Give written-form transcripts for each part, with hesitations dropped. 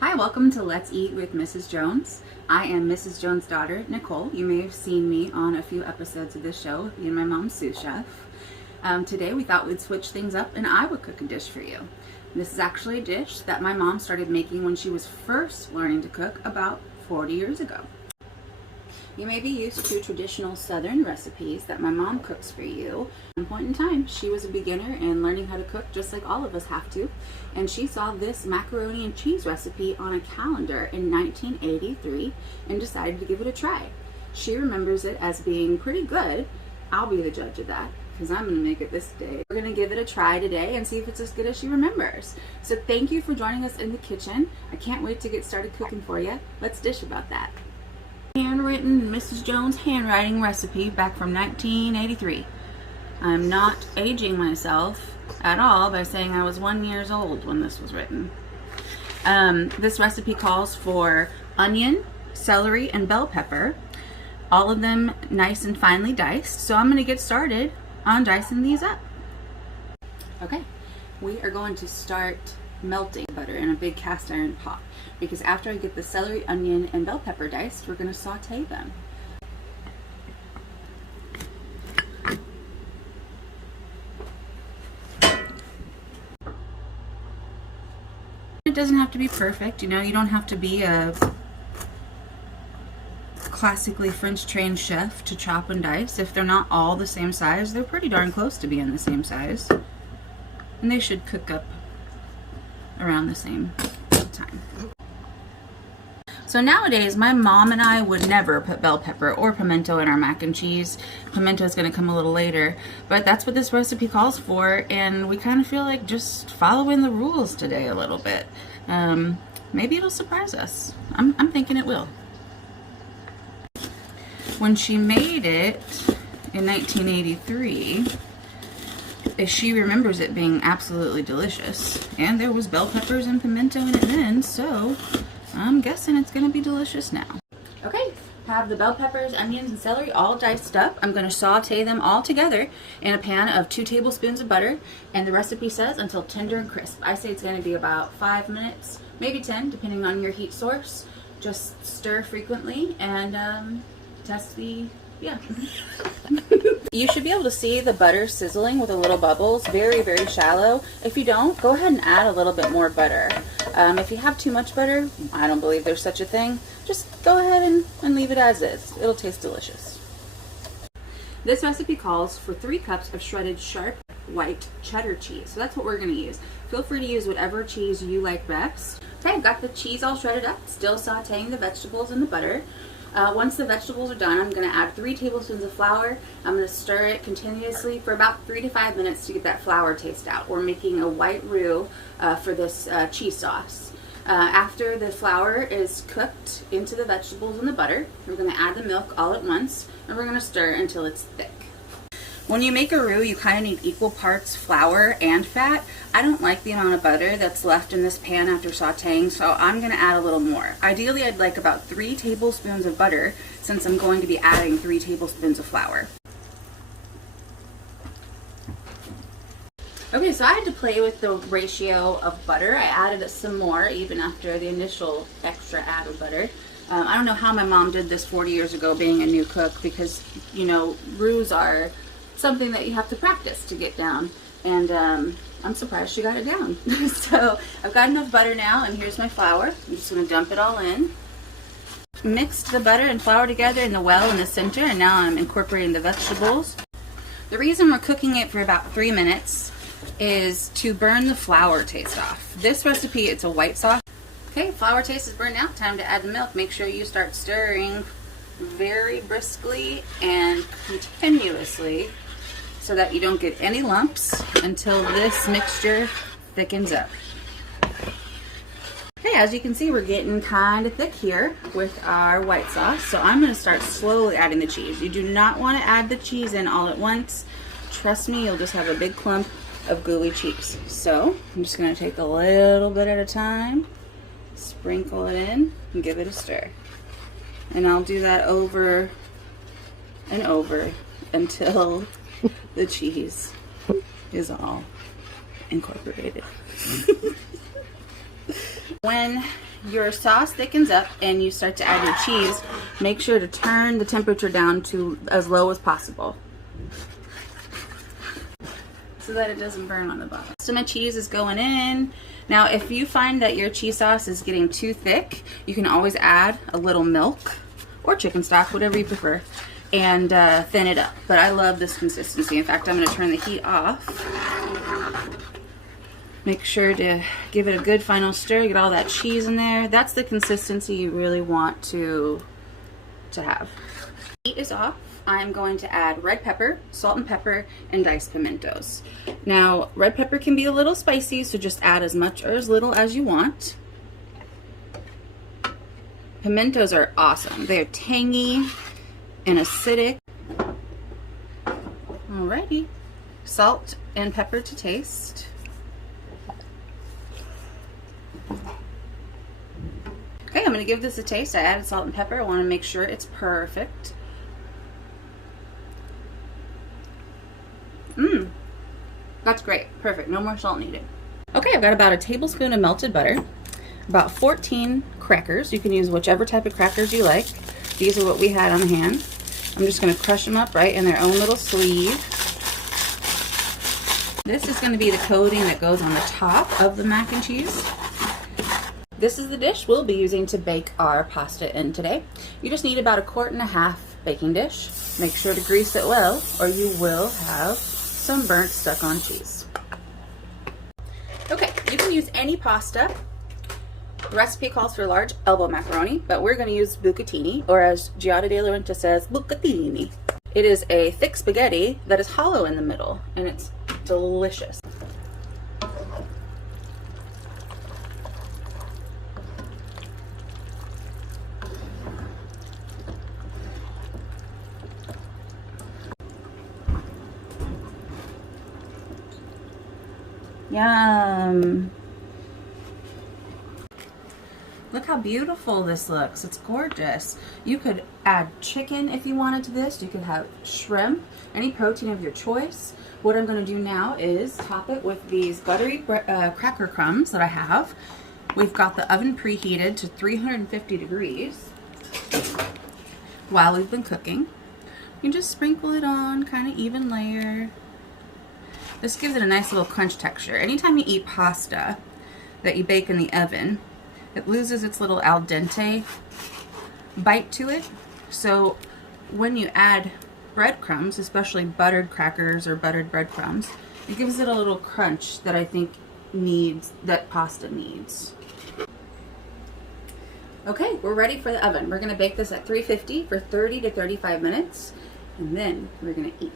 Hi, welcome to Let's Eat with Mrs. Jones. I am Mrs. Jones' daughter, Nicole. You may have seen me on a few episodes of this show, being my mom's sous chef. Today we thought we'd switch things up and I would cook a dish for you. This is actually a dish that my mom started making when she was first learning to cook about 40 years ago. You may be used to traditional Southern recipes that my mom cooks for you. At one point in time, she was a beginner in learning how to cook just like all of us have to, and she saw this macaroni and cheese recipe on a calendar in 1983 and decided to give it a try. She remembers it as being pretty good. I'll be the judge of that because I'm going to make it this day. We're going to give it a try today and see if it's as good as she remembers. So thank you for joining us in the kitchen. I can't wait to get started cooking for you. Let's dish about that. Handwritten Mrs. Jones handwriting recipe back from 1983. I'm not aging myself at all by saying I was 1 year old when this was written. This recipe calls for onion, celery, and bell pepper, all of them nice and finely diced. So I'm going to get started on dicing these up. Okay, we are going to start melting butter in a big cast iron pot, because after I get the celery, onion, and bell pepper diced, we're going to saute them. It doesn't have to be perfect, you know, you don't have to be a classically French trained chef to chop and dice. If they're not all the same size, they're pretty darn close to being the same size, and they should cook up around the same time. So nowadays, my mom and I would never put bell pepper or pimento in our mac and cheese. Pimento is going to come a little later, but that's what this recipe calls for, and we kind of feel like just following the rules today a little bit. Maybe it'll surprise us. I'm thinking it will. When she made it in 1983, she remembers it being absolutely delicious, and there was bell peppers and pimento in it then, so I'm guessing it's going to be delicious now. Okay, have the bell peppers, onions, and celery all diced up. I'm going to saute them all together in a pan of 2 tablespoons of butter, and the recipe says until tender and crisp. I say it's going to be about 5 minutes, maybe 10, depending on your heat source. Just stir frequently and test the, yeah. You should be able to see the butter sizzling with the little bubbles, very, very shallow. If you don't, go ahead and add a little bit more butter. If you have too much butter, I don't believe there's such a thing, just go ahead and leave it as is. It'll taste delicious. This recipe calls for 3 cups of shredded sharp white cheddar cheese. So that's what we're going to use. Feel free to use whatever cheese you like best. Okay, I've got the cheese all shredded up, still sauteing the vegetables in the butter. Once the vegetables are done, I'm going to add 3 tablespoons of flour. I'm going to stir it continuously for about 3 to 5 minutes to get that flour taste out. We're making a white roux for this cheese sauce. After the flour is cooked into the vegetables and the butter, we're going to add the milk all at once, and we're going to stir until it's thick. When you make a roux, you kind of need equal parts flour and fat. I don't like the amount of butter that's left in this pan after sauteing, so I'm going to add a little more. Ideally, I'd like about 3 tablespoons of butter, since I'm going to be adding 3 tablespoons of flour. Okay, so I had to play with the ratio of butter. I added some more even after the initial extra add of butter. I don't know how my mom did this 40 years ago being a new cook, because, you know, roux are something that you have to practice to get down, and I'm surprised she got it down. So I've got enough butter now, and here's my flour. I'm just going to dump it all in. Mixed the butter and flour together in the well in the center, and now I'm incorporating the vegetables. The reason we're cooking it for about 3 minutes is to burn the flour taste off. This recipe, it's a white sauce. Okay, flour taste is burned out. Time to add the milk. Make sure you start stirring very briskly and continuously, so that you don't get any lumps until this mixture thickens up. Okay, as you can see, we're getting kind of thick here with our white sauce, so I'm going to start slowly adding the cheese. You do not want to add the cheese in all at once. Trust me, you'll just have a big clump of gooey cheese. So I'm just going to take a little bit at a time, sprinkle it in, and give it a stir. And I'll do that over and over until the cheese is all incorporated. When your sauce thickens up and you start to add your cheese, make sure to turn the temperature down to as low as possible so that it doesn't burn on the bottom. So my cheese is going in. Now if you find that your cheese sauce is getting too thick, you can always add a little milk or chicken stock, whatever you prefer, and thin it up. But I love this consistency. In fact, I'm going to turn the heat off. Make sure to give it a good final stir, get all that cheese in there. That's the consistency you really want to have. Heat is off. I'm going to add red pepper, salt and pepper, and diced pimentos. Now, red pepper can be a little spicy, so just add as much or as little as you want. Pimentos are awesome. They're tangy and acidic. Alrighty. Salt and pepper to taste. Okay, I'm going to give this a taste. I added salt and pepper. I want to make sure it's perfect. That's great. Perfect. No more salt needed. Okay, I've got about a tablespoon of melted butter, about 14 crackers. You can use whichever type of crackers you like. These are what we had on hand. I'm just going to crush them up right in their own little sleeve. This is going to be the coating that goes on the top of the mac and cheese. This is the dish we'll be using to bake our pasta in today. You just need about 1.5 quart baking dish. Make sure to grease it well or you will have some burnt stuck on cheese. Okay, you can use any pasta. The recipe calls for large elbow macaroni, but we're going to use bucatini, or as Giada De Laurentiis says, bucatini. It is a thick spaghetti that is hollow in the middle, and it's delicious. Yum! Look how beautiful this looks. It's gorgeous. You could add chicken if you wanted to this. You could have shrimp, any protein of your choice. What I'm going to do now is top it with these buttery cracker crumbs that I have. We've got the oven preheated to 350 degrees while we've been cooking. You just sprinkle it on, kind of even layer. This gives it a nice little crunch texture. Anytime you eat pasta that you bake in the oven, it loses its little al dente bite to it. So when you add breadcrumbs, especially buttered crackers or buttered breadcrumbs, it gives it a little crunch that I think that pasta needs. Okay, we're ready for the oven. We're going to bake this at 350 for 30 to 35 minutes, and then we're going to eat.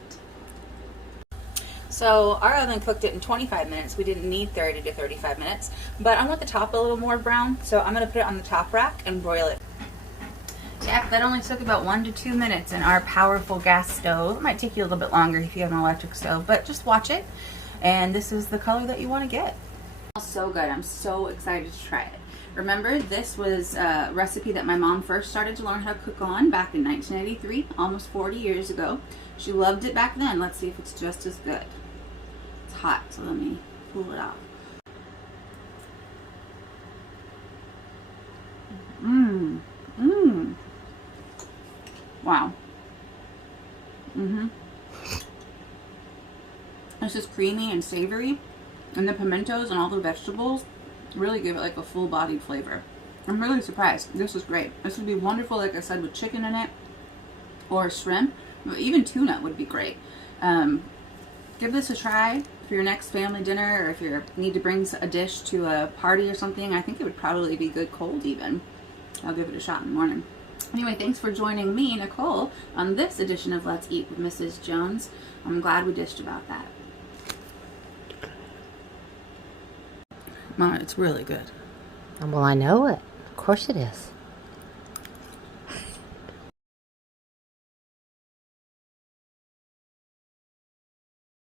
So our oven cooked it in 25 minutes. We didn't need 30 to 35 minutes, but I want the top a little more brown, so I'm going to put it on the top rack and broil it. Yeah, that only took about 1 to 2 minutes in our powerful gas stove. It might take you a little bit longer if you have an electric stove, but just watch it, and this is the color that you want to get. It smells so good. I'm so excited to try it. Remember, this was a recipe that my mom first started to learn how to cook on back in 1983, almost 40 years ago. She loved it back then. Let's see if it's just as good. It's hot, so let me pull it out. Wow. This is creamy and savory, and the pimentos and all the vegetables really give it like a full-bodied flavor. I'm really surprised. This is great. This would be wonderful, like I said, with chicken in it or shrimp. Even tuna would be great. Give this a try for your next family dinner, or if you need to bring a dish to a party or something. I think it would probably be good cold even. I'll give it a shot in the morning. Anyway, thanks for joining me, Nicole, on this edition of Let's Eat with Mrs. Jones. I'm glad we dished about that. Mom, it's really good. Well, I know it. Of course it is.